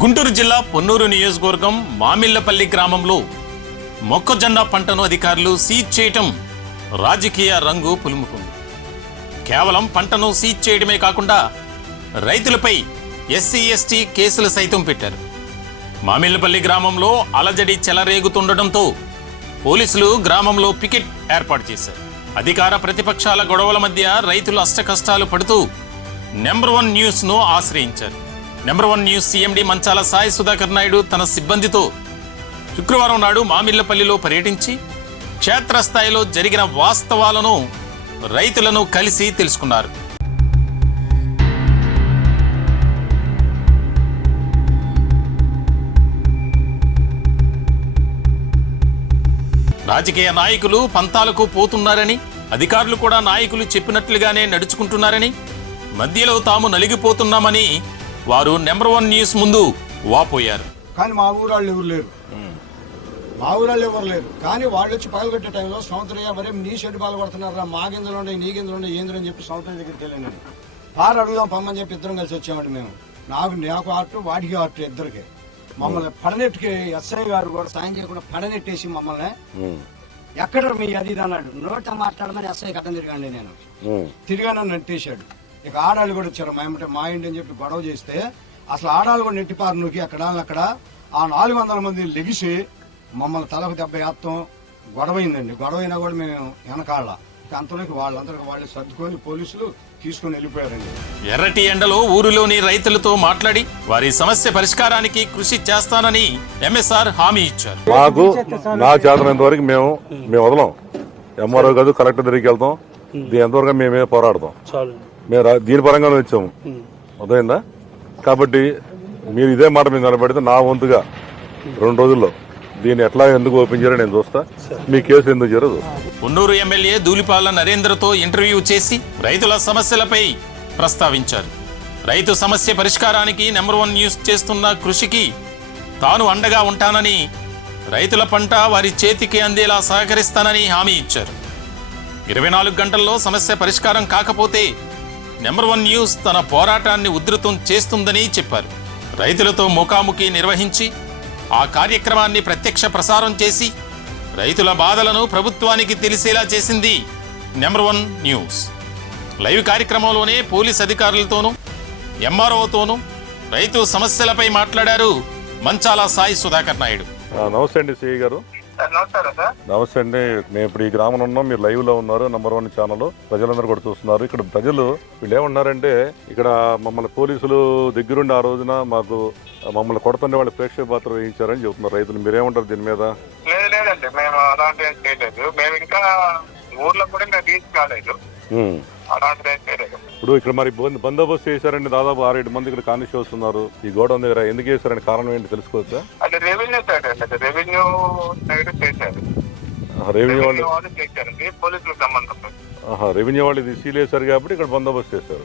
గుంటూరు జిల్లా పొన్నూరు నియోజకవర్గం మామిళ్లపల్లి గ్రామంలో మొక్కజొన్న పంటను అధికారులు సీజ్ చేయటం రాజకీయ రంగు పులుముకుంది. కేవలం పంటను సీజ్ చేయడమే కాకుండా రైతులపై SC/ST కేసులు సైతం పెట్టారు. మామిళ్లపల్లి గ్రామంలో అలజడి చెలరేగుతుండటంతో పోలీసులు గ్రామంలో పికెట్ ఏర్పాటు చేశారు. అధికార ప్రతిపక్షాల గొడవల మధ్య రైతులు అష్టకష్టాలు పడుతూ నెంబర్ 1 న్యూస్ను ఆశ్రయించారు. నెంబర్ 1 న్యూస్ CMD మంచాల సాయి సుధాకర్ నాయుడు తన సిబ్బందితో శుక్రవారం నాడు మామిళ్లపల్లిలో పర్యటించి క్షేత్రస్థాయిలో జరిగిన వాస్తవాలను రైతులను కలిసి తెలుసుకున్నారు. రాజకీయ నాయకులు పంతాలకు పోతున్నారని, అధికారులు కూడా నాయకులు చెప్పినట్లుగానే నడుచుకుంటున్నారని, మధ్యలో తాము నలిగిపోతున్నామని వారు నెంబర్ 1 న్యూస్ ముందు వాపోయారు. కానీ మా ఊరాళ్ళు ఎవరు లేరు. కానీ వాళ్ళు వచ్చి పగలగొట్టే టైంలో సంవత్సరం మరి నీ షెడ్ పగలగొడుతున్నారా, మా గింజలు ఉండే నీ గింజలు ఉండే ఏంద్రు అని చెప్పి సంవత్సరం దగ్గరికి వెళ్ళాను. పార అడుగుదాం పమ్మని చెప్పి ఇద్దరం కలిసి వచ్చామండి. మేము నాకు ఆర్టు వాడికి ఆర్టు ఇద్దరికి మమ్మల్ని పడనెట్టుకి SI గారు కూడా సాయం చేయకుండా పడనెట్టేసి మమ్మల్ని ఎక్కడ మీ అది అన్నాడు. నోట మాట్లాడమని SI కట్టం తిరిగాండి. నేను తిరిగానని నెట్టేశాడు. ఇక ఆడాళ్ళు కూడా వచ్చారు మా ఇంటి అని చెప్పి గొడవ చేస్తే అసలు ఆడాళ్ళు కూడా నెట్టిపారు నూకి అక్కడ ఆ 400 మంది లెగిసి మమ్మల్ని తలకు దెబ్బ వేస్తాం గొడవైందండి. గొడవైనా కూడా మేము వెనకాళ్ళ అంతలోకి వాళ్ళందరికీ వాళ్ళు సర్దుకొని పోలీసులు తీసుకుని వెళ్ళిపోయారండి. ఎర్రటి ఎండలో ఊరిలోని రైతులతో మాట్లాడి వారి సమస్య పరిష్కారానికి కృషి చేస్తానని MSR హామీ ఇచ్చారు. మాకు నా చేతనంత వరకు మేము వదలం. MRO కాదు, కలెక్టర్ దగ్గరికి వెళ్తాం. దీని ఎంతవరకు మేమే పోరాడతాం. మేము దీని పరంగానే వచ్చాము. అర్థమైందా? కాబట్టి మీరు ఇదే మాట మీద నిలబడితే నా వంతుగా 2 రోజుల్లో దీన్ని ఎట్లా ఎందుకు ఓపెన్ చేయాలో నేను చూస్తా. మీ కేసు ఎందుకు జరగదు. పొన్నూరు ఎమ్మెల్యే ధూళిపాళ్ల నరేంద్రతో ఇంటర్వ్యూ చేసి రైతుల సమస్యలపై ప్రస్తావించారు. రైతు సమస్య పరిష్కారానికి నెంబర్ 1 న్యూస్ చేస్తున్న కృషికి తాను అండగా ఉంటానని, రైతుల పంట వారి చేతికి అందేలా సహకరిస్తానని హామీ ఇచ్చారు. 24 గంటల్లో సమస్య పరిష్కారం కాకపోతే నెంబర్ 1 న్యూస్ తన పోరాటాన్ని ఉధృతం చేస్తుందని చెప్పారు. రైతులతో ముఖాముఖి నిర్వహించి ఆ కార్యక్రమాన్ని ప్రత్యక్ష ప్రసారం చేసి రైతుల బాధలను ప్రభుత్వానికి తెలిసేలా చేసింది నెంబర్ 1 న్యూస్. లైవ్ కార్యక్రమంలోనే పోలీస్ అధికారులతోనూ MROతోనూ రైతు సమస్యలపై మాట్లాడారు మంచాల సాయి సుధాకర్ నాయుడు. నమస్తే అండి సిఐ గారు. నమస్తే అండి. మేము ఇప్పుడు ఈ గ్రామంలో ఉన్నాం. మీరు లైవ్ లో ఉన్నారు. నెంబర్ 1 ఛానల్ ప్రజలందరూ కూడా చూస్తున్నారు. ఇక్కడ ప్రజలు వీళ్ళు ఏమన్నారంటే, ఇక్కడ మమ్మల్ని పోలీసులు దగ్గరుండి ఆ రోజున మమ్మల్ని కొడుతుండే వాళ్ళు ప్రేక్షక పాత్ర వహించారని చెబుతున్నారు రైతులు. మీరేమంటారు దీని మీద? లేదండి, మేము అలాంటి ఏం చేయలేదు. మేము ఇంకా ఊర్లో కూడా ఇంకా రీచ్ కాలేదు. ఇప్పుడు ఇక్కడ మరి బందోబస్తు చేశారండి. దాదాపు 6-7 మంది ఇక్కడ కానిస్టేబుల్స్ ఉన్నారు. ఈ గోడౌన్ దగ్గర ఎందుకు చేశారండి? కారణం ఏంటి తెలుసుకోవచ్చా? అంటే రెవెన్యూ సైడ్ అండి, రెవెన్యూ సైడ్ చేశారు. రెవెన్యూ వాళ్ళు చేశారండి, పోలీసులకు సంబంధం. రెవెన్యూ వాళ్ళు ఇది సీల్ వేశారు కాబట్టి ఇక్కడ బందోబస్తు చేశారు.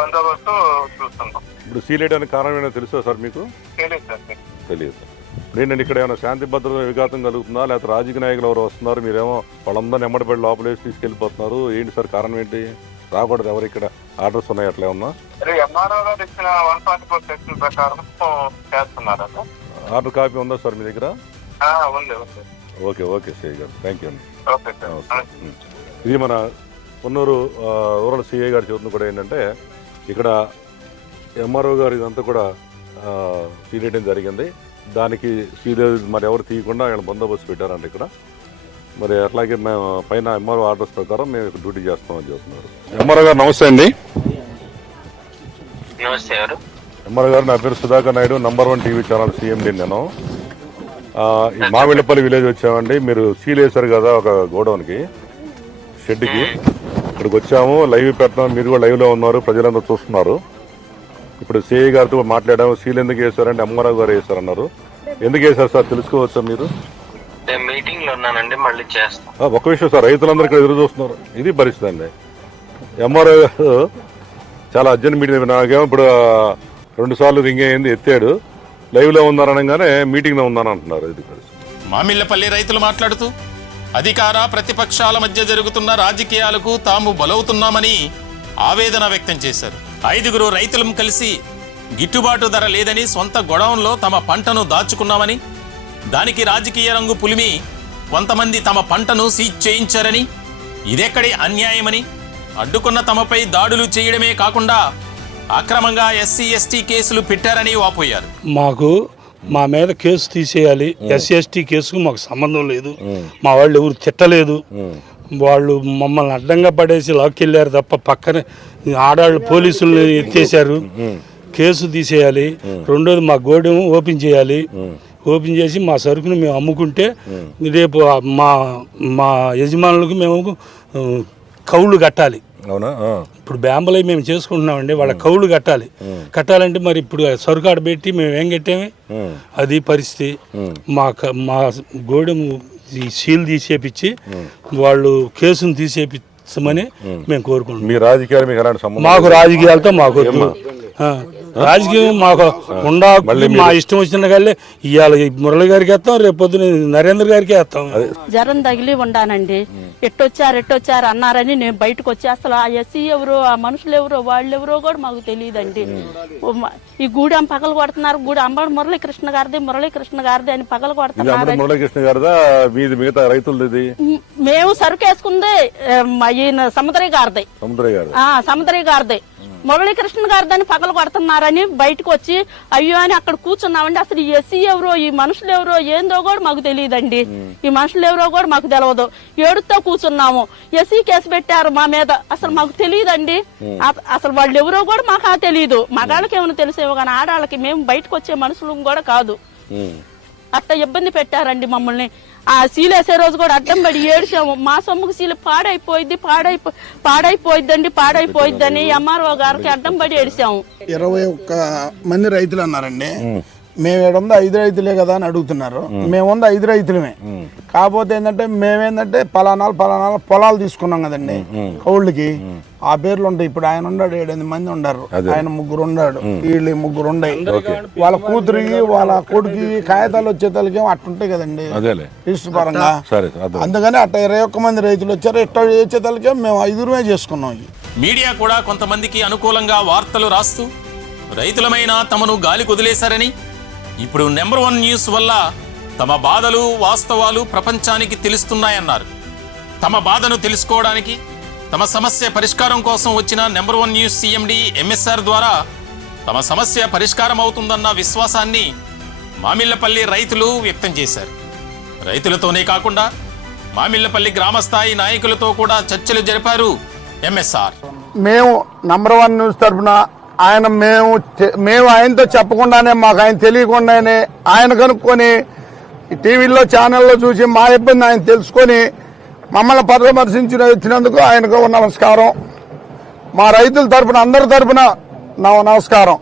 బందోబస్తు చూస్తున్నాం. ఇప్పుడు సీల్ వేయడానికి కారణం ఏంటో తెలుసా సార్ మీకు? తెలియదు. ఏంటంటే ఇక్కడ ఏమైనా శాంతి భద్రత విఘాతం కలుగుతుందా, లేకపోతే రాజకీయ నాయకులు ఎవరు వస్తున్నారు, మీరేమో వాళ్ళందరూ నెమ్మడిపడి లోపలేసి తీసుకెళ్లిపోతున్నారు, ఏంటి సార్ కారణం ఏంటి? రాకూడదు ఎవరు? ఇక్కడ ఆర్డర్స్ ఉన్నాయి అట్లా ఏమన్నా? MRO గారు ఇచ్చిన 144 సెక్షన్ ప్రకారం చేస్తున్నారు. ఆర్డర్ కాపీ ఉందా సార్ మీ దగ్గర? ఉంది. ఓకే సిఐ గారు, థ్యాంక్ యూ అండి. ఇది మన పొన్నూరు రూరల్ సిఐ గారు చెబుతుంది కూడా ఏంటంటే, ఇక్కడ MRO గారు ఇదంతా కూడా సీల్ వేయడం జరిగింది. దానికి సీల్ మరి ఎవరు తీయకుండా ఆయన బందోబస్తు పెట్టారంట ఇక్కడ. మరి అట్లాగే మేము పైన MRO ఆర్డర్స్ ప్రకారం మేము ఇక్కడ డ్యూటీ చేస్తామని చెప్తున్నారు. MRO గారు నమస్తే అండి. MRO గారు, నా పేరు Sudhakar Naidu, number 1 TV channel CMD. నేను మామిళ్లపల్లి విలేజ్ వచ్చామండి. మీరు సీల్ వేశారు కదా ఒక గోడౌన్కి, షెడ్కి. ఇక్కడికి వచ్చాము, లైవ్ పెడతాం. మీరు కూడా లైవ్లో ఉన్నారు, ప్రజలందరూ చూస్తున్నారు. ఇప్పుడు సిఐ గారితో మాట్లాడాము. సీల్ ఎందుకు వేశారంటే MRO గారు వేశారన్నారు. ఎందుకు వేశారు సార్ తెలుసుకోవచ్చా మీరు? మీటింగ్ లో ఉన్నానండి, మళ్ళీ చేస్తాం. ఒక విషయం సార్, రైతులందరూ ఇక్కడ ఎదురు చూస్తున్నారు. ఇది పరిస్థితి అండి. MRO గారు చాలా అర్జెంట్ మీటింగ్. నాకేమో ఇప్పుడు 2 సార్లు రింగ్ అయ్యింది, ఎత్తాడు. లైవ్ లో ఉన్నారనగానే మీటింగ్ లో ఉన్నానంటున్నారు. ఇది పరిస్థితి. మామిళ్లపల్లి రైతులు మాట్లాడుతూ అధికార ప్రతిపక్షాల మధ్య జరుగుతున్న రాజకీయాలకు తాము బలవుతున్నామని ఆవేదన వ్యక్తం చేశారు. 5 రైతులం కలిసి గిట్టుబాటు ధర లేదని సొంత గొడవంలో తమ పంటను దాచుకున్నామని, దానికి రాజకీయ రంగు పులిమి కొంతమంది తమ పంటను సీజ్ చేయించారని, ఇదెక్కడి అన్యాయమని, అడ్డుకున్న తమపై దాడులు చేయడమే కాకుండా అక్రమంగా ఎస్సీ ఎస్టీ కేసులు పెట్టారని వాపోయారు. మా మీద కేసు తీసేయాలి, ఎస్సీ ఎస్టీ కేసుకు మాకు సంబంధం లేదు, మా వాళ్ళు ఎవరు తిట్టలేదు, వాళ్ళు మమ్మల్ని అడ్డంగా పడేసి లాక్కెళ్ళారు తప్ప పక్కనే ఆడాళ్ళు పోలీసులు ఎత్తేసారు, కేసు తీసేయాలి. రెండోది మా గోడెం ఓపెన్ చేయాలి, ఓపెన్ చేసి మా సరుకును మేము అమ్ముకుంటే రేపు మా యజమానులకు మేము కౌళ్ళు కట్టాలి. అవునా? ఇప్పుడు బ్యాంబలై మేము చేసుకుంటున్నామండి, వాళ్ళ కౌళ్ళు కట్టాలంటే మరి ఇప్పుడు సరుకు ఆడ పెట్టి మేము ఏం కట్టామే, అది పరిస్థితి. మా గోడెం సీల్ తీసేపించి వాళ్ళు కేసును తీసేపించమని మేము కోరుకుంటున్నాం. మీ రాజకీయాలు మీకు ఎలాంటి సంబంధం? మాకు రాజకీయాలతో మాకు రాజకీయం మాకు ఉండా, మా ఇష్టం వచ్చిన కానీ ఇవాళ మురళి గారికి వేస్తాం, రేపు పొద్దున నరేంద్ర గారికి వేస్తాం. జ్వరం తగిలి ఉండానండి, ఎట్టొచ్చారు అన్నారని నేను బయటకు వచ్చి అసలు ఆ ఎస్సీ ఎవరో ఆ మనుషులు ఎవరో వాళ్ళెవరో కూడా మాకు తెలియదండి. ఈ గూడెం పగలు కొడుతున్నారు, అంబడి మురళీకృష్ణ గారిది అని పగలు కొడుతున్నారు. మురళీకృష్ణ గారిదా మీది? మిగతా రైతులది? మేము సరుకు వేసుకుంది ఈయన సముద్రయ్య గారిది, మురళీకృష్ణ గారిదని పగలు కొడుతున్నారని బయటకు వచ్చి అయ్యో అని అక్కడ కూర్చున్నామండి. అసలు ఈ ఎస్సీ ఎవరో ఈ మనుషులు ఎవరో ఏందో కూడా మాకు తెలియదండి, ఈ మనుషులు ఎవరో కూడా మాకు తెలియదు. ఏడుతో కూర్చున్నాము, ఎస్సీ కేసు పెట్టారు మా మీద, అసలు మాకు తెలియదండి, అసలు వాళ్ళు ఎవరో కూడా మాకు తెలియదు. మగాళ్ళకి ఏమైనా తెలిసేమో కానీ ఆడాళ్ళకి మేము బయటకు వచ్చే మనుషులు కూడా కాదు. అట్లా ఇబ్బంది పెట్టారండి మమ్మల్ని. ఆ సీలు వేసే రోజు కూడా అడ్డం పడి ఏడ్చాము, మా సొమ్ముకు సీలు పాడైపోయిద్దని ఎంఆర్ఓ గారికి అడ్డం పడి ఏడ్చాము. 21 మంది రైతులు అన్నారండి. మేము 5 రైతులే కదా అని అడుగుతున్నారు. మేము 5 రైతులమే, కాకపోతే ఏంటంటే మేమేంటంటే పలానా పొలాలు తీసుకున్నాం కదండి కౌళ్ళకి, ఆ పేర్లు ఉంటాయి. ఇప్పుడు ఆయన ఉన్నాడు, 7-8 మంది ఉన్నారు, ఆయన 3 ఉన్నాడు, వీళ్ళు 3 ఉన్నాయి. వాళ్ళ కూతురికి వాళ్ళ కొడుకు కాగితాలు వచ్చేతలకి అట్టుంటాయి కదండి రిజిస్టర్ పరంగా. అందుకని అట్ట 21 మంది రైతులు వచ్చారు. ఇట్ట వచ్చేతలకే మేము 5 చేసుకున్నాం. మీడియా కూడా కొంతమందికి అనుకూలంగా వార్తలు రాస్తూ రైతులమైన తమను గాలి కుదిలేశారని, ఇప్పుడు నెంబర్ 1 న్యూస్ వల్ల తమ బాధలు వాస్తవాలు ప్రపంచానికి తెలుస్తున్నాయన్నారు. తమ బాధను తెలుసుకోవడానికి, తమ సమస్య పరిష్కారం కోసం వచ్చిన నెంబర్ 1 న్యూస్ సిఎండి ఎంఎస్ఆర్ ద్వారా తమ సమస్య పరిష్కారం అవుతుందన్న విశ్వాసాన్ని మామిళ్లపల్లి రైతులు వ్యక్తం చేశారు. రైతులతోనే కాకుండా మామిళ్లపల్లి గ్రామస్థాయి నాయకులతో కూడా చర్చలు జరిపారు ఎంఎస్ఆర్. మేము నంబర్ 1 న్యూస్ తరఫున మేము ఆయనతో చెప్పకుండానే, మాకు ఆయన తెలియకుండానే ఆయన కనుక్కొని టీవీలో ఛానల్లో చూసి మా ఇబ్బంది ఆయన తెలుసుకొని మమ్మల్ని పరామర్శించినందుకు ఆయనకు నమస్కారం. మా రైతుల తరఫున అందరి తరఫున నమస్కారం.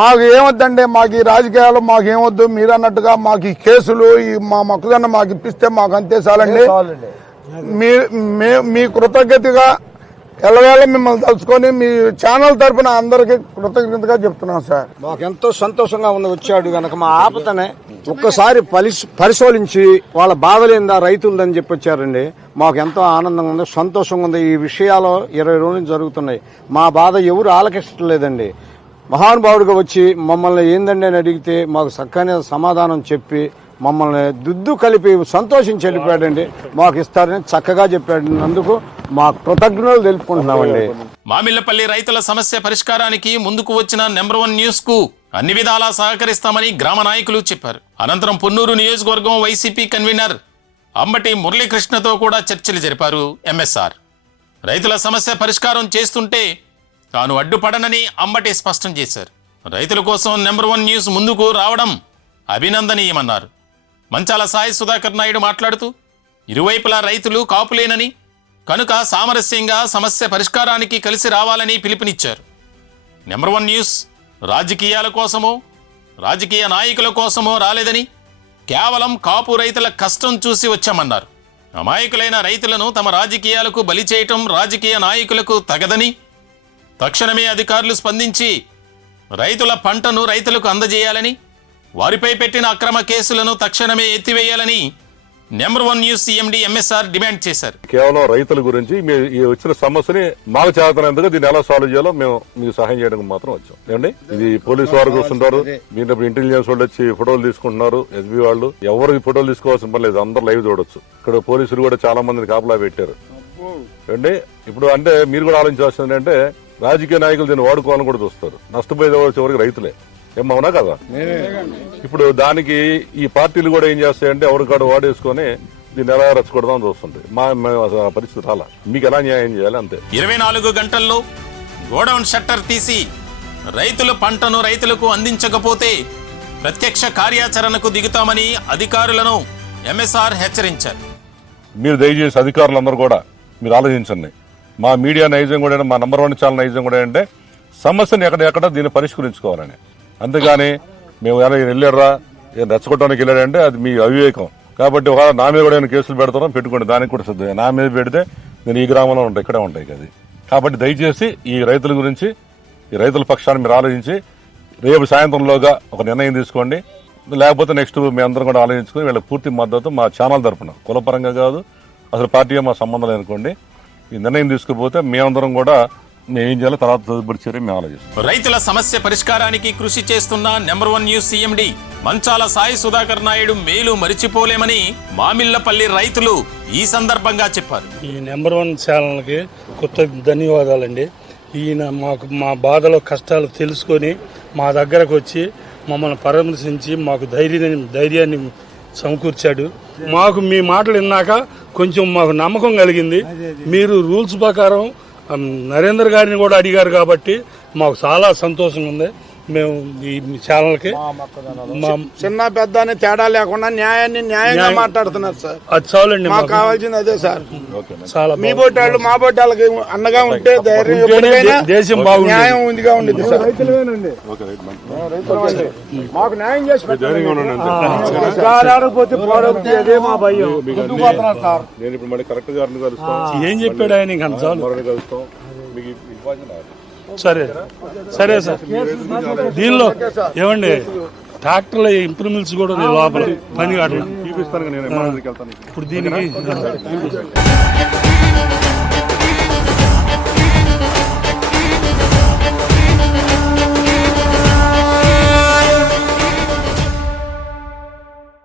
మాకు ఏమొద్దండి, మాకు ఈ రాజకీయాలు మాకు ఏమొద్దు. మీరు అన్నట్టుగా మాకు ఈ కేసులు మా మొక్కజొన్న మాకు ఇప్పిస్తే మాకు అంతే చాలండి. మీ కృతజ్ఞతగా ఎల్లవేళ మిమ్మల్ని తలుచుకొని మీ ఛానల్ తరఫున అందరికీ కృతజ్ఞతగా చెప్తున్నాం సార్. మాకు ఎంతో సంతోషంగా వచ్చాడు కనుక మా ఆపతనే ఒక్కసారి పరిశోధించి వాళ్ళ బాధలేందా రైతులదని చెప్పి వచ్చారండి. మాకు ఎంతో ఆనందంగా ఉంది, సంతోషంగా ఉంది. ఈ విషయాలు 20 రోజులు జరుగుతున్నాయి. మా బాధ ఎవరు ఆలకించలేదండి. మహానుభావుడిగా వచ్చి మమ్మల్ని ఏందండి అని అడిగితే మాకు చక్కని సమాధానం చెప్పి మమ్మల్ని దుద్దు కలిపి సంతోషించి వెళ్ళిపోయాడండి. మాకు ఇస్తారని చక్కగా చెప్పాడినందుకు మా కృతజ్ఞతలు తెలుపుకుంటున్నామండి. మామిళ్లపల్లి రైతుల సమస్య పరిష్కారానికి ముందుకు వచ్చిన నెంబర్ 1 న్యూస్ కు అన్ని విధాలా సహకరిస్తామని గ్రామ నాయకులు చెప్పారు. అనంతరం పొన్నూరు నియోజకవర్గం వైసీపీ కన్వీనర్ అంబటి మురళీకృష్ణతో కూడా చర్చలు జరిపారు ఎంఎస్ఆర్. రైతుల సమస్య పరిష్కారం చేస్తుంటే తాను అడ్డుపడనని అంబటి స్పష్టం చేశారు. రైతుల కోసం నెంబర్ 1 న్యూస్ ముందుకు రావడం అభినందనీయమన్నారు. మంచాల సాయి సుధాకర్ నాయుడు మాట్లాడుతూ ఇరువైపులా రైతులు కాపులేనని, కనుక సామరస్యంగా సమస్య పరిష్కారానికి కలిసి రావాలని పిలుపునిచ్చారు. నెంబర్ 1 న్యూస్ రాజకీయాల కోసమో రాజకీయ నాయకుల కోసమో రాలేదని, కేవలం కాపు రైతుల కష్టం చూసి వచ్చామన్నారు. అమాయకులైన రైతులను తమ రాజకీయాలకు బలి చేయటం రాజకీయ నాయకులకు తగదని, తక్షణమే అధికారులు స్పందించి రైతుల పంటను రైతులకు అందజేయాలని, వారిపై పెట్టిన అక్రమ కేసులను తక్షణమే ఎత్తివేయాలని నెంబర్ 1 న్యూస్ CMD MSR డిమాండ్ చేశారు. కేవలం రైతుల గురించి ఈ వచ్చిన సమస్యని మాకు చేతనందుకు దీన్ని ఎలా సాల్వ్ చేయాలో మేము మీకు సహాయం చేయడానికి మాత్రం వచ్చాం. ఏమండి, ఇది పోలీసు వారు కూర్చుంటారు, మీరు ఇంటెలిజెన్స్ వాళ్ళు వచ్చి ఫోటోలు తీసుకుంటున్నారు, SB వాళ్ళు ఎవరికి ఫోటోలు తీసుకోవాల్సిన పని లేదు, అందరూ లైవ్ చూడొచ్చు. ఇక్కడ పోలీసులు కూడా చాలా మందిని కాపలా పెట్టారు. ఏమండి, ఇప్పుడు అంటే మీరు కూడా ఆలోచించాల్సింది అంటే రాజకీయ నాయకులు దీన్ని వాడుకోవాలని కూడా చూస్తారు. నష్టపోయేది చివరికి రైతులే. ఏమవునా కదా? ఇప్పుడు దానికి ఈ పార్టీలు కూడా ఏం చేస్తాయంటే ఎవరికాడు వాడేసుకొని దీన్ని ఎలా రచ్చకూడదని చూస్తుంది. మా పరిస్థితి రాలా, మీకు ఎలా న్యాయం చేయాలి అంతే. 24 గంటల్లో గోడౌన్ షట్టర్ తీసి రైతుల పంటను రైతులకు అందించకపోతే ప్రత్యక్ష కార్యాచరణకు దిగుతామని అధికారులను MSR హెచ్చరించారు. మీరు దయచేసి అధికారులందరూ కూడా మీరు ఆలోచించండి. మా మీడియా నైజం కూడా, మా నంబర్ 1 ఛానల్ నైజం కూడా అంటే సమస్యను ఎక్కడెక్కడ దీన్ని పరిష్కరించుకోవాలని. అంతేగాని మేము ఎలా వెళ్ళారా రెచ్చగొట్టడానికి వెళ్ళాడంటే అది మీ అవివేకం. కాబట్టి ఒక నా మీద కూడా కేసులు పెడతాం, పెట్టుకోండి, దానికి కూడా సిద్ధం. నా మీద పెడితే నేను ఈ గ్రామంలో ఉంటాయి, ఇక్కడే ఉంటాయి కదా. కాబట్టి దయచేసి ఈ రైతుల గురించి, ఈ రైతుల పక్షాన్ని మీరు ఆలోచించి రేపు సాయంత్రంలోగా ఒక నిర్ణయం తీసుకోండి. లేకపోతే నెక్స్ట్ మీ అందరం కూడా ఆలోచించుకుని వీళ్ళకి పూర్తి మద్దతు మా ఛానల్ తరఫున, కులపరంగా కాదు, అసలు పార్టీ మా సంబంధం లేదనుకోండి, ఈ నిర్ణయం తీసుకుపోతే మేమందరం కూడా మేము ఏం చేయాలో తర్వాత తదుపరి చర్య మేము ఆలోచిస్తాం. రైతుల సమస్య పరిష్కారానికి కృషి చేస్తున్న నెంబర్ 1 న్యూస్ CMD మంచాల సాయి సుధాకర్ నాయుడు మేలు మరిచిపోలేమని మామిళ్లపల్లి రైతులు ఈ సందర్భంగా చెప్పారు. ఈ నెంబర్ 1 ఛానల్కి కొత్త ధన్యవాదాలండి. ఈయన మాకు మా బాధలో కష్టాలు తెలుసుకొని మా దగ్గరకు వచ్చి మమ్మల్ని పరామర్శించి మాకు ధైర్యాన్ని సమకూర్చాడు. మాకు మీ మాటలు విన్నాక కొంచెం మాకు నమ్మకం కలిగింది. మీరు రూల్స్ ప్రకారం నరేంద్ర గారిని కూడా అడిగారు కాబట్టి మాకు చాలా సంతోషంగా ఉంది. మేము ఈ ఛానల్కి చిన్న పెద్ద అనే తేడా లేకుండా న్యాయంగా మాట్లాడుతున్నారు సార్. అది చాలండి, మాకు కావాల్సింది అదే సార్. చాలా మీ బొట్టాళ్ళు మా బొట్టాళ్ళకి అండగా ఉంటే దేశం బాగుంది, న్యాయం ఉందిగా ఉండేది సార్. మాకు న్యాయం చేసి నేను ఇప్పుడు మళ్ళీ కరెక్ట్ గారిని కలుస్తాను. ఏం చెప్పాడు ఆయన? ఇంకా చాలు. కలుస్తాం. మీకు సరే సరే సార్. దీనిలో ఏమండి ట్రాక్టర్ల ఇంప్రూవ్మెంట్స్ కూడా ఉన్నాయి లోపల పని కావట్లేదు. చూపిస్తాను. నేను ఇప్పుడు దీనికి